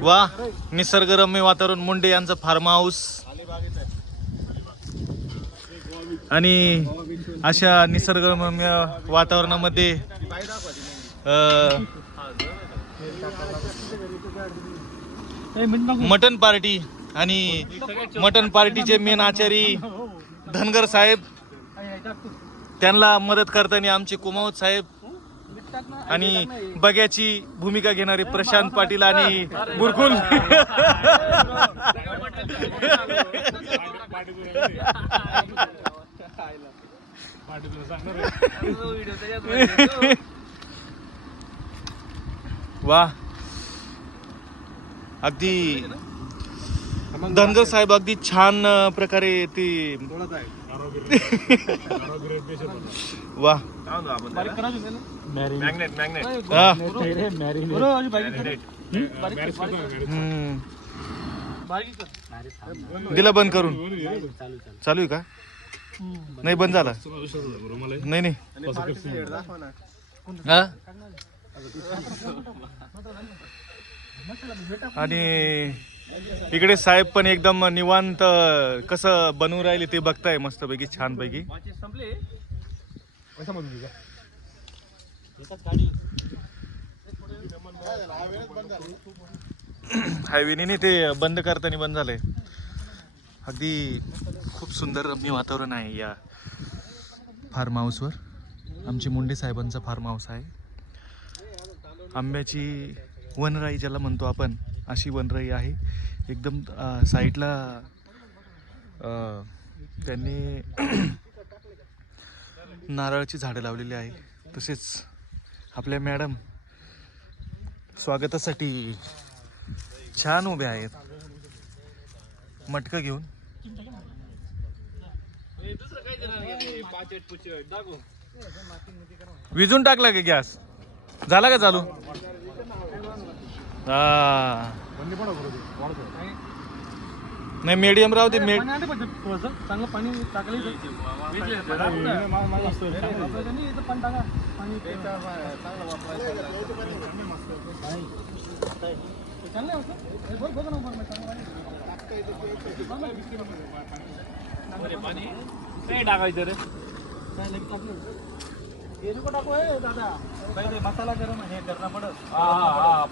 वा, निसर्गरम्य वातावरण. मुंडे यांचं फार्म हाऊस. आणि अशा निसर्गरम्य वातावरणामध्ये मटन पार्टी. आणि मटन पार्टीचे मेन आचारी धनगर साहेब, त्यांना मदत करताना आमचे कुमावत साहेब, आणि बग्याची भूमिका घेणारे प्रशांत पाटील आणि गुरकुल. वा, अगदी धनगर साहेब अगदी छान प्रकारे ती. वा, दिला बंद करून. चालू आहे का? नाही, बंद झाला. नाही नाही. आणि इकडे साहेब पण एकदम निवांत कसं बनवून राहिले ते बघताय मस्तपैकी, छानपैकी. हायवेने ते बंद करताना बंद झालंय. अगदी खूप सुंदर रम्य वातावरण आहे या फार्म हाऊसवर. आमची मुंडे साहेबांचं फार्म हाऊस आहे. आंब्याची वनराई ज्याला म्हणतो आपण, अशी वनराई आहे. एकदम साईडला त्यांनी नारळाची झाडं लावलेली आहे. तसेच आपल्या मॅडम स्वागतासाठी छान उभे आहेत मटकं घेऊन. विजून टाकला का गॅस? झाला का चालू? नाही, मीडियम राहू दे. चांगलं पाणी टाकलं. टाकायचं रे, टाकू दादा. मसाला गरम हे करणं पडत.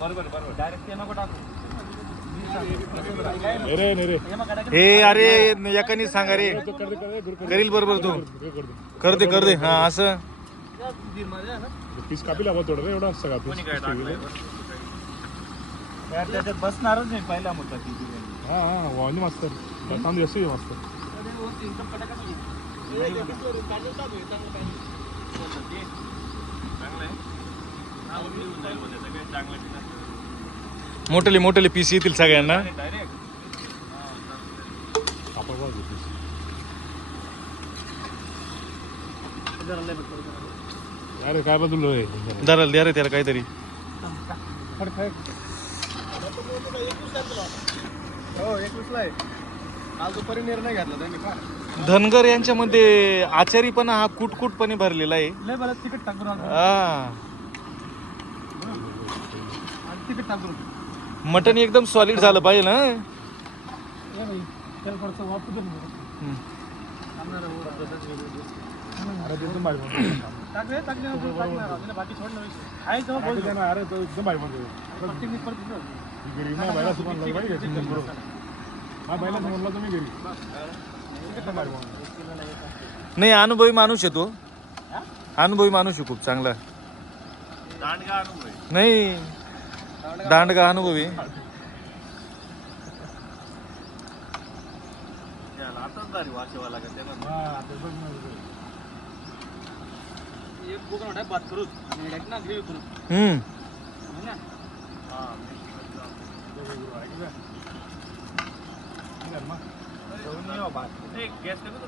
बरोबर बरोबर. डायरेक्ट ते नको टाकू. हे अरे एकानी सांगा रे, करील बरोबर तू. करते करते. हा, असं पीस कापी लावा थोडं रे, एवढा सगळा पीस त्याच्यात बसणारच नाही पहिला मोठा. हा हा, वावली मास्तर तांदूळ असे मास्तर. मोठले मोठले पीस येतील सगळ्यांना. अरे काय बदललोय? धराल द्या रे त्याला काहीतरी. निर्णय घेतला त्यांनी. धनगर यांच्यामध्ये आचारीपणा हा कुटकुटपणे भरलेला आहे. तिकीट टाकून तिकीट टाकून मटन एकदम सॉलिड झालं पाहिजे ना. नाही, अनुभवी माणूस आहे तो. अनुभवी माणूस आहे खूप चांगला. नाही, दांडगा अनुभवी. गॅस कमी